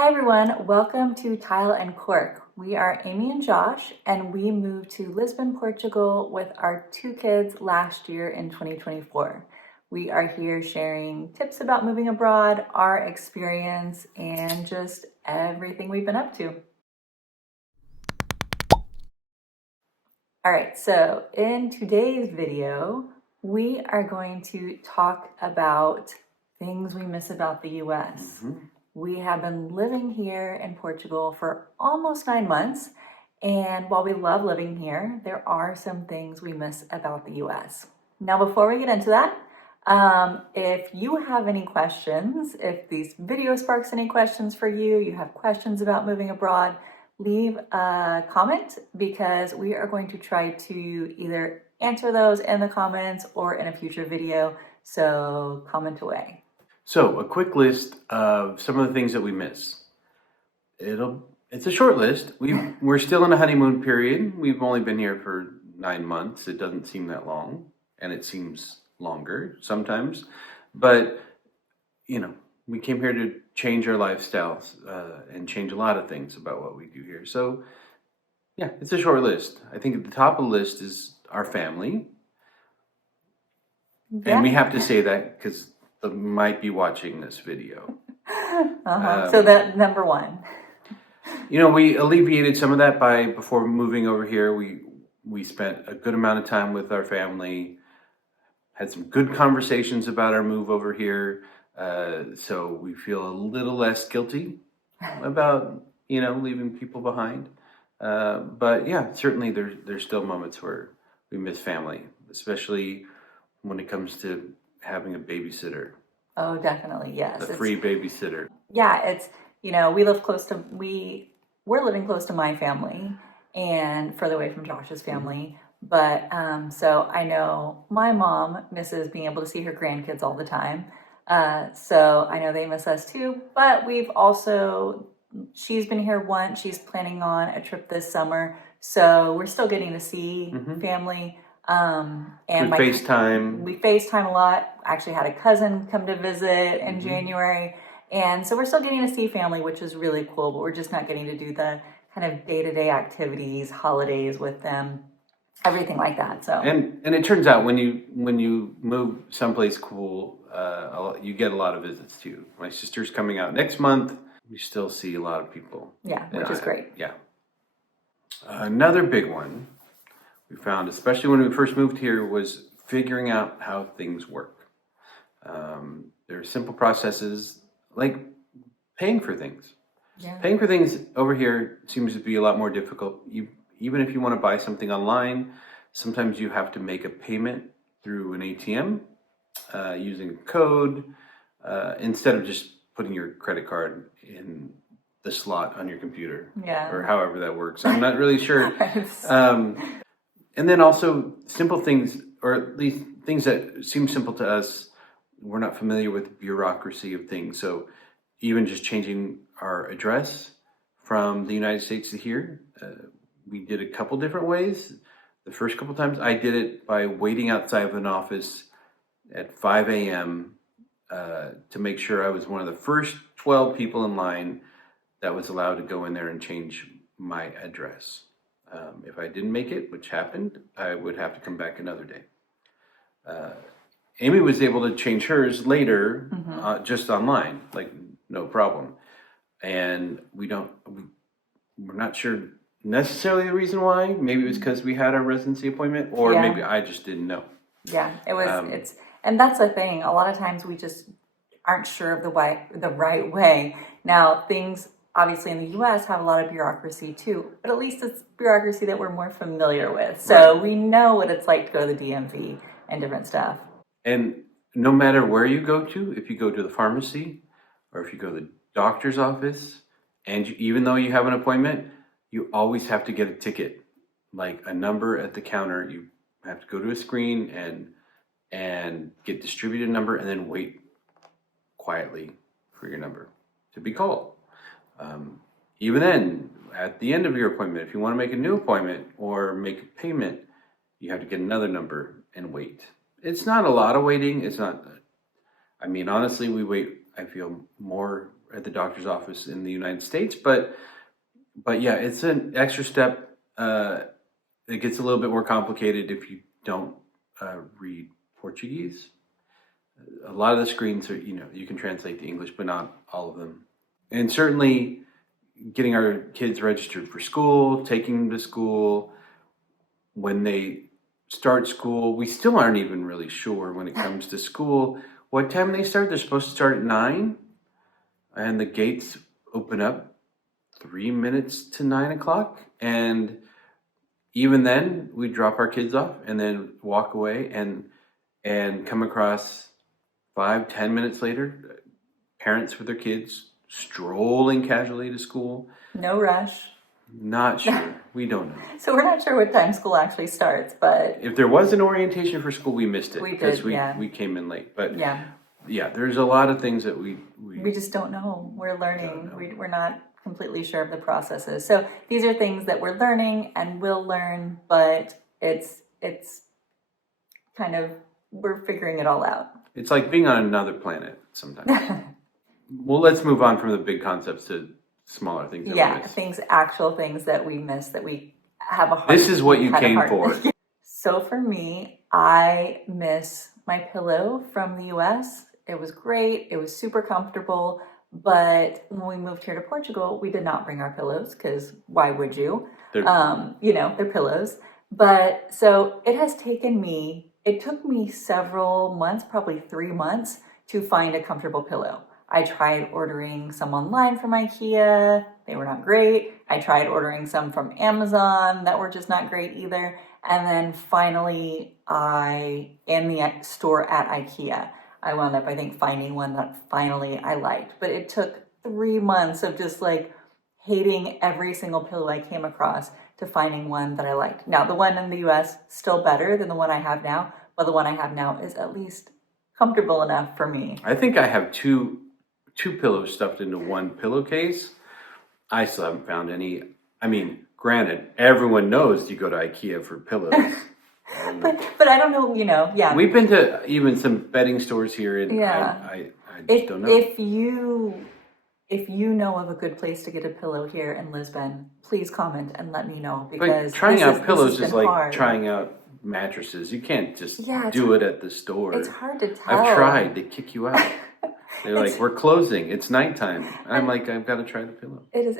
Hi everyone, welcome to Tile and Cork. We are Amy and Josh, and we moved to Lisbon, Portugal with our two kids last year in 2024. We are here sharing tips about moving abroad, our experience, and just everything we've been up to. All right, so in today's video, we are going to talk about things we miss about the US. We have been living here in Portugal for almost 9 months, and while we love living here, there are some things we miss about the US. Now, before we get into that, if you have any questions, if this video sparks any questions for you, you have questions about moving abroad, leave a comment because we are going to try to either answer those in the comments or in a future video, so comment away. So, a quick list of some of the things that we miss. It's a short list. We're still in a honeymoon period. We've only been here for 9 months. It doesn't seem that long, and it seems longer sometimes. But, we came here to change our lifestyles and change a lot of things about what we do here. So, yeah, it's a short list. I think at the top of the list is our family. Yeah. And we have to say that because they might be watching this video. So that number one. We alleviated some of that before moving over here, we spent a good amount of time with our family, had some good conversations about our move over here, so we feel a little less guilty about, leaving people behind. But yeah, certainly there's still moments where we miss family, especially when it comes to having a babysitter. Oh, definitely, yes. A free babysitter. Yeah, it's, we're living close to my family and further away from Josh's family. But so I know my mom misses being able to see her grandkids all the time. So I know they miss us too. But she's been here once. She's planning on a trip this summer. So we're still getting to see family. And we FaceTime a lot. Actually had a cousin come to visit in January. And so we're still getting to see family, which is really cool, but we're just not getting to do the kind of day-to-day activities, holidays with them, everything like that. So and it turns out when you move someplace cool, you get a lot of visits too. My sister's coming out next month. We still see a lot of people. Yeah, which is great. Yeah. Another big one we found, especially when we first moved here, was figuring out how things work. There are simple processes like paying for things. Yeah. Paying for things over here seems to be a lot more difficult. Even if you want to buy something online, sometimes you have to make a payment through an ATM using a code instead of just putting your credit card in the slot on your computer. Yeah. Or however that works. I'm not really sure. And then also simple things, or at least things that seem simple to us, we're not familiar with the bureaucracy of things. So even just changing our address from the United States to here, we did a couple different ways. The first couple times I did it by waiting outside of an office at 5 a.m. To make sure I was one of the first 12 people in line that was allowed to go in there and change my address. If I didn't make it, which happened, I would have to come back another day. Amy was able to change hers later, just online, like no problem. And we're not sure necessarily the reason why. Maybe it was because we had our residency appointment, or maybe I just didn't know. Yeah, it was. And that's the thing. A lot of times we just aren't sure of the right way. Now, things obviously in the U.S. have a lot of bureaucracy too, but at least it's bureaucracy that we're more familiar with. So we know what it's like to go to the DMV and different stuff. And no matter where you go to, if you go to the pharmacy or if you go to the doctor's office, and even though you have an appointment, you always have to get a ticket, like a number at the counter. You have to go to a screen and get distributed a number and then wait quietly for your number to be called. Even then, at the end of your appointment, if you want to make a new appointment or make a payment, you have to get another number and wait. It's not a lot of waiting. It's not, honestly, we wait, I feel more at the doctor's office in the United States. But yeah, it's an extra step. It gets a little bit more complicated if you don't read Portuguese. A lot of the screens are, you can translate to English, but not all of them. And certainly getting our kids registered for school, taking them to school, when they start school, we still aren't even really sure when it comes to school what time they start. They're supposed to start at 9, and the gates open up 3 minutes to 9 o'clock. And even then, we drop our kids off and then walk away and come across 5-10 minutes later, parents with their kids strolling casually to school. No rush. Not sure. We don't know. So we're not sure what time school actually starts, but if there was an orientation for school, we missed it because yeah. we came in late. But yeah, there's a lot of things that we just don't know. We're learning. We're not completely sure of the processes. So these are things that we're learning and will learn, but it's kind of, we're figuring it all out. It's like being on another planet sometimes. Well, let's move on from the big concepts to smaller things that we miss. Actual things that we miss, that we have a hard. This is what you came for. So for me, I miss my pillow from the US. It was great. It was super comfortable. But when we moved here to Portugal, we did not bring our pillows because why would you? They're pillows. But so it took me several months, probably 3 months, to find a comfortable pillow. I tried ordering some online from IKEA. They were not great. I tried ordering some from Amazon that were just not great either. And then finally, in the store at IKEA, I wound up, I think, finding one that finally I liked. But it took 3 months of just like hating every single pillow I came across to finding one that I liked. Now, the one in the US, still better than the one I have now, but the one I have now is at least comfortable enough for me. I think I have two pillows stuffed into one pillowcase. I still haven't found any. I mean, granted, everyone knows you go to IKEA for pillows. But I don't know, yeah. We've been to even some bedding stores here, and I just don't know. If you know of a good place to get a pillow here in Lisbon, please comment and let me know, because trying out pillows is like hard. trying out mattresses. You can't just do it at the store. It's hard to tell. I've tried. They kick you out. They're like, we're closing. It's nighttime. I'm like, I've got to try the pillow. It's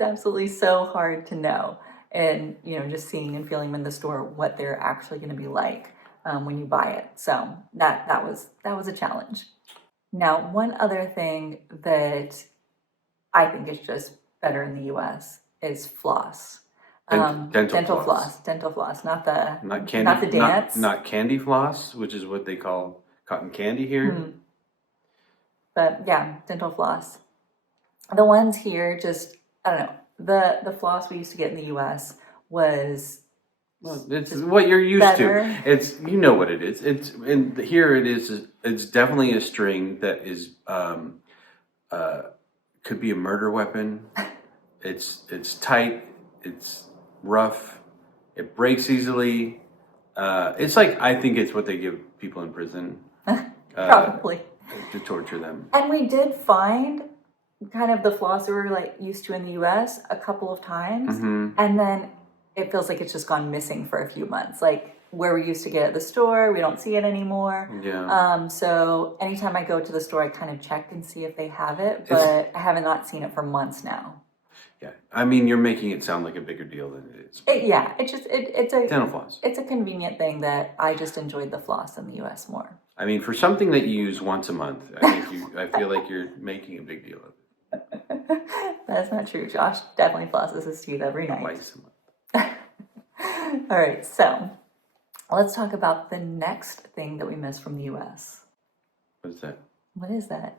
absolutely so hard to know. And, just seeing and feeling them in the store, what they're actually going to be like when you buy it. So that was a challenge. Now, one other thing that I think is just better in the US is floss. Dental floss. Dental floss, not the dance. Not candy floss, which is what they call cotton candy here. Mm-hmm. But yeah, dental floss. The ones here, just, I don't know. The floss we used to get in the US was... Well, it's what you're used to. It's, what it is. Here it is. It's definitely a string that is, could be a murder weapon. It's tight. It's rough. It breaks easily. It's like, I think it's what they give people in prison. Probably. To torture them. And we did find kind of the floss we were like used to in the US a couple of times. Mm-hmm. And then it feels like it's just gone missing for a few months. Like where we used to get at the store, we don't see it anymore. Yeah. So anytime I go to the store, I kind of check and see if they have it, but I have not seen it for months now. Yeah. I mean, you're making it sound like a bigger deal than it is. It's a dental floss. It's a convenient thing that I just enjoyed the floss in the US more. I mean, for something that you use once a month, I feel like you're making a big deal of it. That's not true. Josh definitely flosses his teeth every night. Twice a month. All right, so let's talk about the next thing that we miss from the US. What is that? What is that?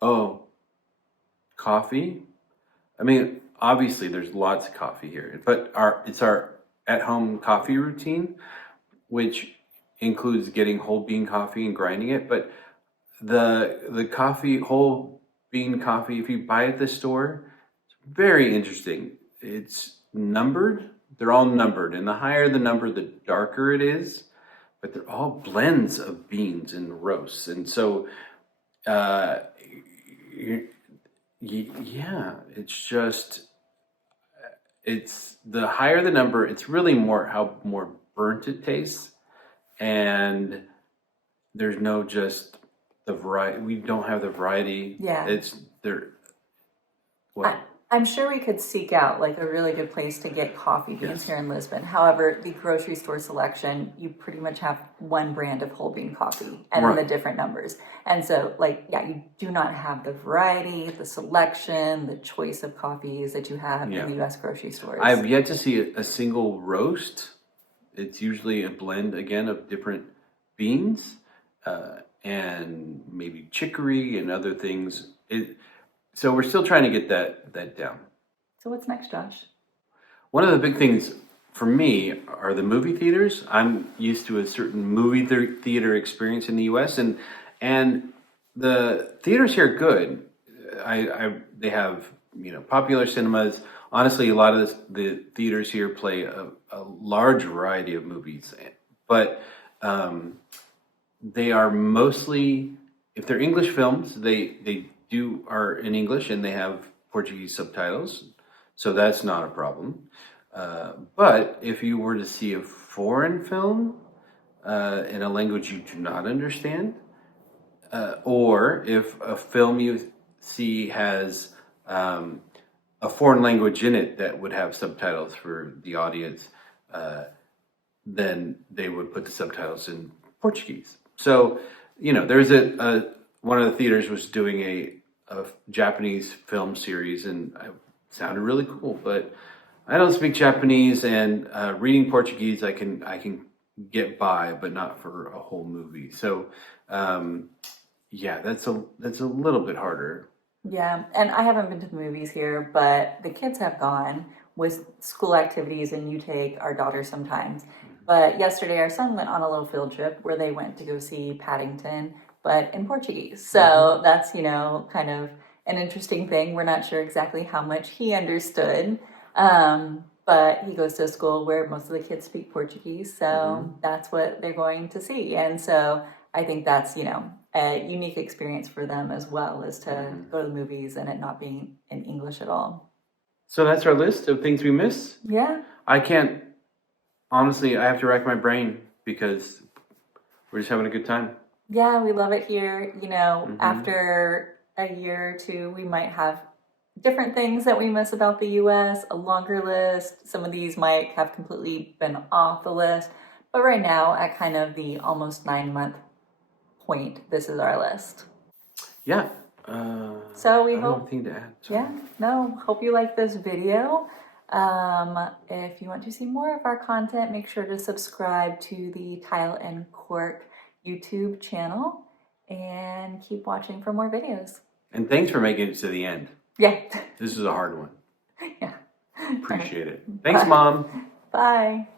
Oh, coffee. I mean, obviously there's lots of coffee here, but it's our at-home coffee routine, which includes getting whole bean coffee and grinding it. But the coffee, whole bean coffee, if you buy at the store, it's very interesting. It's numbered. They're all numbered, and the higher the number, the darker it is. but they're all blends of beans and roasts. And so, yeah, it's just, it's the higher the number, it's really more how more burnt it tastes. And there's no just the variety. We don't have the variety. Yeah. It's there. What? I'm sure we could seek out like a really good place to get coffee beans here in Lisbon. However, the grocery store selection, you pretty much have one brand of whole bean coffee and then the different numbers. And so like, yeah, you do not have the variety, the selection, the choice of coffees that you have in the US grocery stores. I've yet to see a single roast. It's usually a blend again of different beans and maybe chicory and other things. So we're still trying to get that down. So what's next, Josh? One of the big things for me are the movie theaters. I'm used to a certain movie theater experience in the U.S. and the theaters here are good. They have popular cinemas. Honestly, a lot of the theaters here play a large variety of movies, but they are mostly, if they're English films, they are in English and they have Portuguese subtitles, so that's not a problem. But if you were to see a foreign film in a language you do not understand, or if a film you see has a foreign language in it that would have subtitles for the audience, then they would put the subtitles in Portuguese. So, there's one of the theaters was doing a Japanese film series, and it sounded really cool. But I don't speak Japanese, and reading Portuguese I can get by, but not for a whole movie. So that's a little bit harder. Yeah, and I haven't been to the movies here, but the kids have gone with school activities, and you take our daughter sometimes. But yesterday our son went on a little field trip where they went to go see Paddington, but in Portuguese. So that's, kind of an interesting thing. We're not sure exactly how much he understood, but he goes to a school where most of the kids speak Portuguese. So that's what they're going to see. And so I think that's, a unique experience for them as well, as to go to the movies and it not being in English at all. So that's our list of things we miss. Yeah. Honestly, I have to rack my brain because we're just having a good time. Yeah, we love it here. After a year or two, we might have different things that we miss about the US, a longer list. Some of these might have completely been off the list. But right now, at kind of the almost 9-month point, this is our list. Yeah. So we I don't hope. have anything to add. Yeah. No. Hope you like this video. If you want to see more of our content, make sure to subscribe to the Tile and Cork YouTube channel and keep watching for more videos. And thanks for making it to the end. Yeah. This is a hard one. Yeah. Appreciate it. Thanks, Mom. Bye.